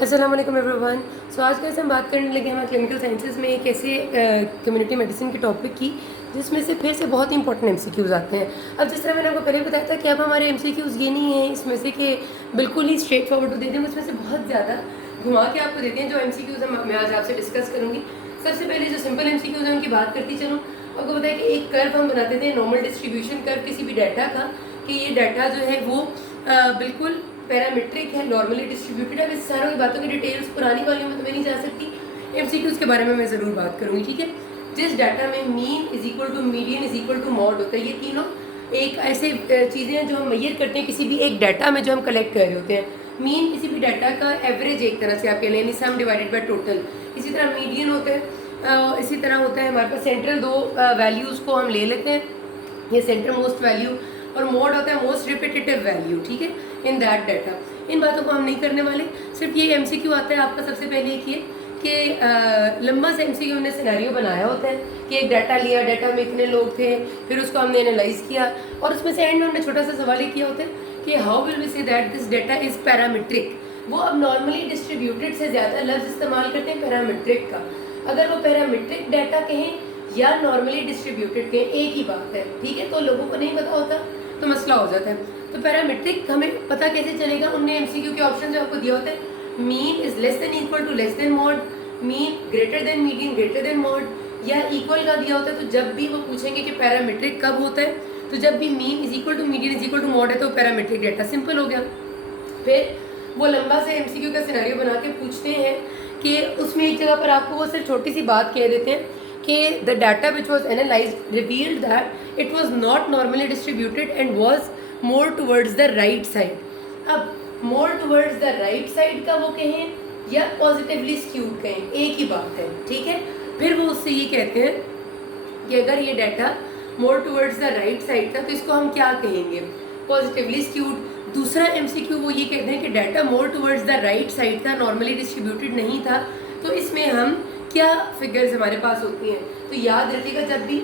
अस्सलाम वालेकुम एवरीवन। सो आज कैसे हम बात करने लगे हमारे क्लिनिकल साइंसेज में एक ऐसे कम्युनिटी मेडिसिन के टॉपिक की जिसमें से फिर से बहुत ही इंपॉर्टेंट एमसीक्यूज़ आते हैं। अब जिस तरह मैंने आपको पहले बताया था कि अब हमारे एमसीक्यूज़ ये नहीं है इसमें से कि बिल्कुल ही स्ट्रेट फॉरवर्ड देते हैं, उसमें से बहुत ज़्यादा घुमा के आपको देते हैं। जो एमसीक्यूज़ मैं आज आपसे डिस्कस करूँगी, सबसे पहले जो सिंपल एमसीक्यूज़ हैं उनकी बात करती चलूँ। आपको बताया कि एक कर्व हम बनाते थे, नॉर्मल डिस्ट्रीब्यूशन कर्व किसी भी डाटा का, कि ये डाटा जो है वो बिल्कुल पैरामीट्रिक है, नॉर्मली डिस्ट्रीब्यूटेड है। अब इस सारी बातों की डिटेल्स पुरानी वाली में तो मैं नहीं जा सकती, एमसीक्यूज़ के बारे में मैं ज़रूर बात करूँगी, ठीक है। जिस डाटा में mean is equal to median is equal to mode होता है, ये तीनों एक ऐसे चीज़ें हैं जो हम मैयर करते हैं किसी भी एक डाटा में जो हम कलेक्ट कर रहे होते हैं। मीन किसी भी डाटा का एवरेज एक तरह से आप कह लें, यानी सम डिवाइडेड बाय टोटल। इसी तरह मीडियन होता है, इसी तरह होता है हमारे पास सेंट्रल दो वैल्यूज़ को हम ले लेते हैं, ये सेंटर मोस्ट वैल्यू, और मोड होता है मोस्ट रिपीटेटिव वैल्यू, ठीक है, इन दैट डाटा। इन बातों को हम नहीं करने वाले, सिर्फ ये एमसीक्यू आता है आपका। सबसे पहले एक ये कि लंबा सा एमसीक्यू हमने सिनेरियो बनाया होता है कि एक डाटा लिया, डाटा में इतने लोग थे, फिर उसको हमने एनालाइज किया, और उसमें से एंड में हमने छोटा सा सवाल ये किया होता है कि how will we say that this data is parametric. वो अब नॉर्मली डिस्ट्रीब्यूटेड से ज़्यादा लफ्ज़ इस्तेमाल करते हैं पैरामीट्रिक का। अगर वो पैरामीट्रिक डाटा कहें या नॉर्मली डिस्ट्रीब्यूटेड कहें, एक ही बात है, ठीक है। तो लोगों को नहीं पता होता तो मसला हो जाता है। तो पैरामीट्रिक हमें पता कैसे चलेगा? उनने एमसीक्यू के ऑप्शन जो आपको दिया होता है, mean is less than equal to less than mode, mean greater than median greater than mode, या इक्वल का दिया होता है। तो जब भी वो पूछेंगे कि पैरामीट्रिक कब होता है, तो जब भी mean is equal to median is equal to mode है तो पैरामीट्रिक डाटा। सिंपल हो गया। फिर वो लंबा से एमसीक्यू का सिनेरियो बना के पूछते हैं कि उसमें एक जगह पर आपको वो सिर्फ छोटी सी बात कह देते हैं कि the data which was analysed revealed that it was not normally distributed and was more towards the right side. अब more towards the right side का वो कहें या पॉजिटिवली स्क्यूड कहें, एक ही बात है, ठीक है। फिर वो उससे ये कहते हैं कि अगर ये data more towards the right side था तो इसको हम क्या कहेंगे? Positively skewed. दूसरा एमसीक्यू वो ये कहते हैं कि data more towards the right side था, नॉर्मली डिस्ट्रीब्यूटेड नहीं था, तो इसमें हम क्या फिगर्स हमारे पास होती हैं? तो याद रखिएगा, जब भी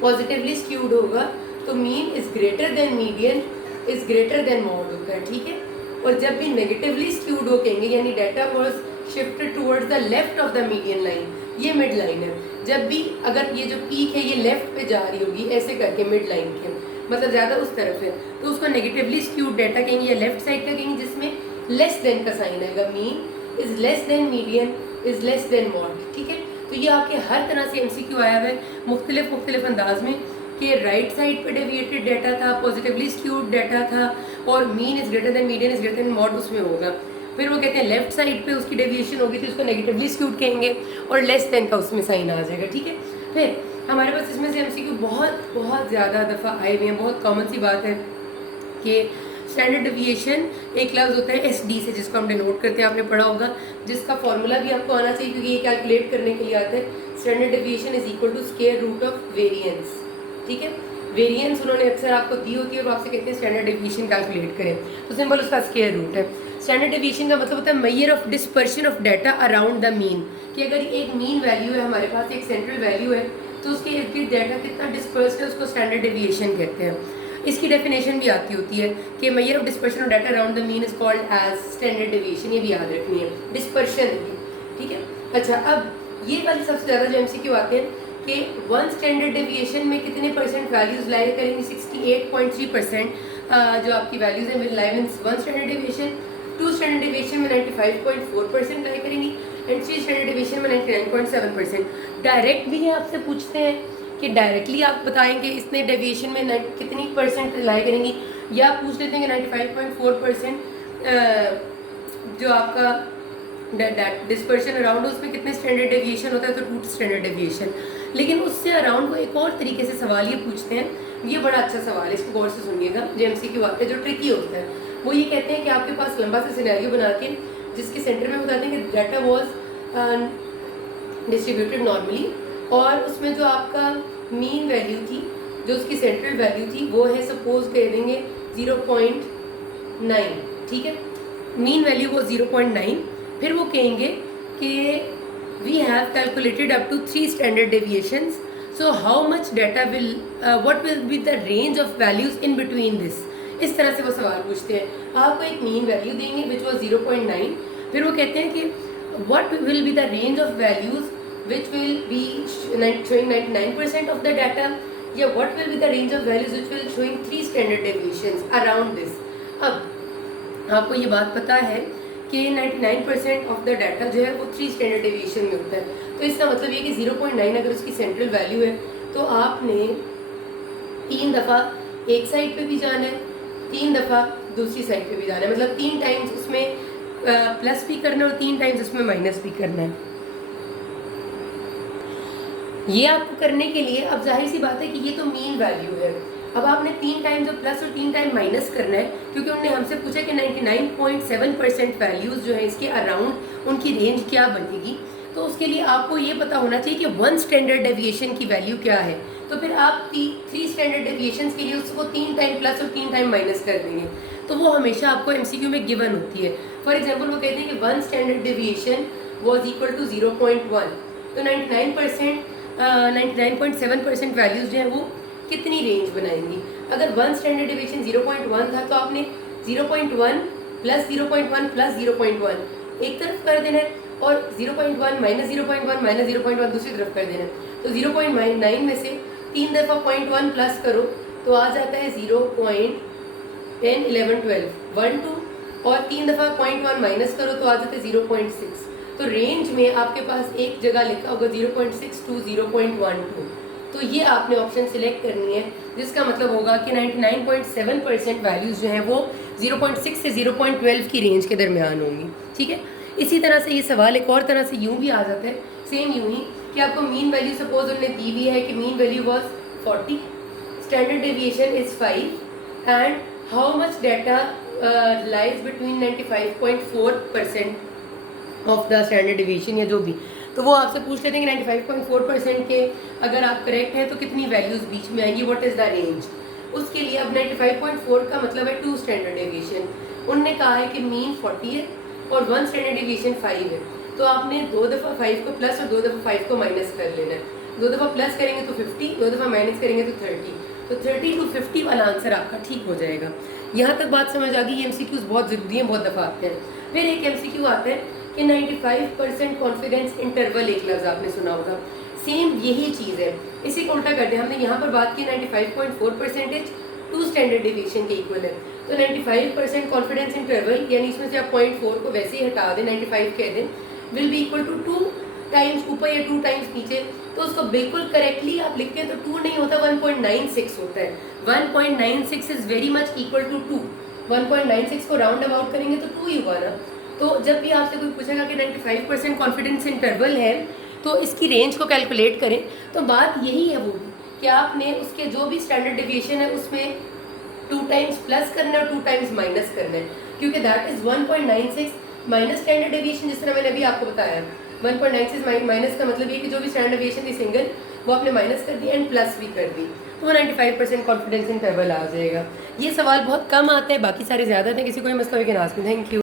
पॉजिटिवली स्क्यूड होगा तो mean is greater than median is greater than mod होता है, ठीक है। और जब भी नेगेटिवली स्क्यूड हो कहेंगे, यानी data was shifted towards the left of the median line, ये मिड लाइन है। जब भी अगर ये जो पीक है ये लेफ्ट पे जा रही होगी ऐसे करके मिड लाइन के, मतलब ज़्यादा उस तरफ है, तो उसको नेगेटिवली स्क्यूड डाटा कहेंगे या लेफ्ट साइड का कहेंगे, जिसमें लेस देन का साइन आएगा। Mean is less then median is less than mod, ठीक है। तो ये आपके हर तरह से एमसीक्यू आया हुआ है मुख्तलिफ अंदाज में कि राइट साइड पे डेविएटेड डाटा था, पॉजिटिवली स्क्यूड डाटा था, और mean is greater than median is greater than mod उसमें होगा। फिर वो कहते हैं लेफ्ट साइड पे उसकी डेविएशन होगी तो उसको नेगेटिवली स्क्यूड कहेंगे और लेस देन का उसमें साइन आ जाएगा, ठीक है। फिर हमारे पास इसमें से एमसीक्यू बहुत ज़्यादा दफ़ा आए हुए हैं। बहुत कॉमन सी बात है कि स्टैंडर्ड डेविएशन एक लफ्ज़ होता है एसडी से, जिसको हम डिनोट करते हैं, आपने पढ़ा होगा, जिसका फॉर्मूला भी आपको आना चाहिए क्योंकि ये कैलकुलेट करने के लिए आता है। Standard deviation is equal to square root of variance, ठीक है। वेरिएंस उन्होंने अक्सर आपको दी होती है और आपसे कहते हैं स्टैंडर्ड डेविएशन कैलकुलेट करें, तो सिंपल उसका स्क्वायर रूट है। स्टैंडर्ड डेविएशन का मतलब होता है major of dispersion of data around the mean, कि अगर एक मीन वैल्यू है हमारे पास, एक सेंट्रल वैल्यू है, तो उसके इर्द गिर्द डाटा कितना डिस्पर्स्ड है उसको स्टैंडर्ड डेविएशन कहते हैं। इसकी डेफिनेशन भी आती होती है कि measure of dispersion of data around the mean is called as standard deviation, ये भी याद रखनी है, डिस्पर्शन है, ठीक है। अच्छा, अब ये वाले सबसे ज़्यादा जो एमसीक्यू आते हैं कि वन स्टैंडर्ड डेविएशन में कितने परसेंट वैल्यूज़ लाई करेंगे? 68.3% जो आपकी वैल्यूज़ हैं will lie in one standard deviation. Two standard deviation में 95.4% लाई करेंगी, एंड थ्री स्टैंडर्ड डेविएशन में 99.7%। डायरेक्ट भी है, आपसे पूछते हैं कि डायरेक्टली आप बताएंगे इसने डेविएशन में कितनी परसेंट लाई करेंगी, या पूछ लेते हैं कि 95.4% जो आपका डिस्पर्शन अराउंड उसमें कितने स्टैंडर्ड डेविएशन होता है, तो टू स्टैंडर्ड डेविएशन। लेकिन उससे अराउंड वो एक और तरीके से सवाल ये पूछते हैं, ये बड़ा अच्छा सवाल है, इसको गौर से सुनिएगा। जो एमसीक्यू आते हैं जो ट्रिकी होता है, वो ये कहते हैं कि आपके पास लंबा सा सिनेरियो बना के जिसके सेंटर में बताते हैं कि डाटा वॉज डिस्ट्रीब्यूटेड नॉर्मली, और उसमें जो आपका मीन वैल्यू थी, जो उसकी सेंट्रल वैल्यू थी, वो है सपोज कह देंगे 0.9, ठीक है। मीन वैल्यू वो 0.9। फिर वो कहेंगे कि we have calculated up to 3 standard deviations, so how much data will what will be the range of values in between this. इस तरह से वो सवाल पूछते हैं। आपको एक मीन वैल्यू देंगे विच वॉज 0.9, फिर वो कहते हैं कि what will be the range of values which will be showing 99% of the data, या what will be the range of values which will showing 3 standard deviations around this। अब आपको ये बात पता है कि 99% ऑफ द डाटा जो है वो 3 स्टैंडर्ड डेविएशन में होता है, तो इसका मतलब ये कि 0.9 अगर उसकी सेंट्रल वैल्यू है तो आपने 3 दफ़ा एक साइड पे भी जाना है, 3 दफ़ा दूसरी साइड पे भी जाना है, मतलब 3 टाइम्स उसमें प्लस भी करना है और 3 टाइम्स उसमें माइनस भी करना है। ये आपको करने के लिए अब जाहिर सी बात है कि ये तो मीन वैल्यू है। अब आपने 3 टाइम जो प्लस और 3 टाइम माइनस करना है, क्योंकि उन्होंने हमसे पूछा कि 99.7% वैल्यूज़ जो है इसके अराउंड उनकी रेंज क्या बनेगी, तो उसके लिए आपको ये पता होना चाहिए कि 1 स्टैंडर्ड डेविएशन की वैल्यू क्या है। तो फिर आप 3 स्टैंडर्ड डेविएशन के लिए उसको 3 टाइम प्लस और 3 टाइम माइनस कर देंगे, तो वो हमेशा आपको MCQ में गिवन होती है। फॉर एग्जाम्पल वो कहते हैं कि 1 standard deviation was equal to 0.1, तो 99.7% वैल्यूज़ जो है वो कितनी रेंज बनाएंगी। अगर 1 स्टैंडर्ड डेविएशन 0.1 था तो आपने 0.1 प्लस 0.1 प्लस 0.1 एक तरफ कर देना है और 0.1 माइनस 0.1 माइनस 0.1 दूसरी तरफ कर देना है। तो 0.9 में से 3 दफ़ा 0.1 प्लस करो तो आ जाता है 0.10 11 12 1 2, और 3 दफ़ा 0.1 माइनस करो तो आ जाता है 0.6। तो रेंज में आपके पास एक जगह लिखा होगा 0.6 टू 0.12, तो ये आपने ऑप्शन सिलेक्ट करनी है, जिसका मतलब होगा कि 99.7% वैल्यूज़ जो हैं वो 0.6 से 0.12 की रेंज के दरमियान होंगी। ठीक है, इसी तरह से ये सवाल एक और तरह से यूँ भी आ जाता है, सेम यूँ ही कि आपको मीन वैल्यू सपोज उन्होंने दी हुई है कि mean value was 40, standard deviation is 5 and how much data lies between 95.4% of the standard deviation या जो भी, तो वो आपसे पूछ लेते हैं कि 95.4% के अगर आप करेक्ट हैं तो कितनी वैल्यूज़ बीच में आएंगी, व्हाट इज़ द रेंज। उसके लिए अब 95.4 का मतलब है 2 स्टैंडर्ड डेविएशन। उनने कहा है कि मीन 40 है और 1 स्टैंडर्ड डेविएशन 5 है, तो आपने 2 दफ़ा 5 को प्लस और 2 दफ़ा 5 को माइनस कर लेना है। 2 दफ़ा प्लस करेंगे तो 50, 2 दफ़ा माइनस करेंगे तो 30, तो 30 to 50 वाला आंसर आपका ठीक हो जाएगा। यहाँ तक बात समझ आ गई। ये MCQs बहुत ज़रूरी हैं, बहुत दफ़ा आते हैं। फिर एक MCQ आता है कि 95% कॉन्फिडेंस इंटरवल, एक लफ्ज़ आपने सुना होगा, सेम यही चीज़ है, इसी को उल्टा कर दें। हमने यहाँ पर बात की 95.4% 2 स्टैंडर्ड डेविएशन के इक्वल है, तो 95% कॉन्फिडेंस इंटरवल यानी इसमें से आप 0.4 को वैसे ही हटा दें, 95 कह दें, will be equal to 2 times ऊपर या 2 टाइम्स नीचे, तो उसको बिल्कुल करेक्टली आप लिखते हैं तो 2 नहीं होता, 1.96 होता है। 1.96 is very much equal to 2। 1.96 को राउंड अबाउट करेंगे तो 2 ही हुआ ना। तो जब भी आपसे कोई पूछेगा कि 95% कॉन्फिडेंस इंटरवल है तो इसकी रेंज को कैलकुलेट करें, तो बात यही है वो कि आपने उसके जो भी स्टैंडर्ड डेविएशन है उसमें 2 टाइम्स प्लस करना है और 2 टाइम्स माइनस करना है, क्योंकि that is 1.96 minus standard deviation, जिस तरह मैंने अभी आपको बताया। 1.96 माइनस का मतलब ये कि जो भी स्टैंडर्ड डेविएशन थी सिंगल, वो आपने माइनस कर दी एंड प्लस भी कर दी, तो 95% कॉन्फिडेंस इंटरवल आ जाएगा। ये सवाल बहुत कम आता है, बाकी सारे ज़्यादा थे। किसी कोई मसला हो कि नाज़ में। Thank you.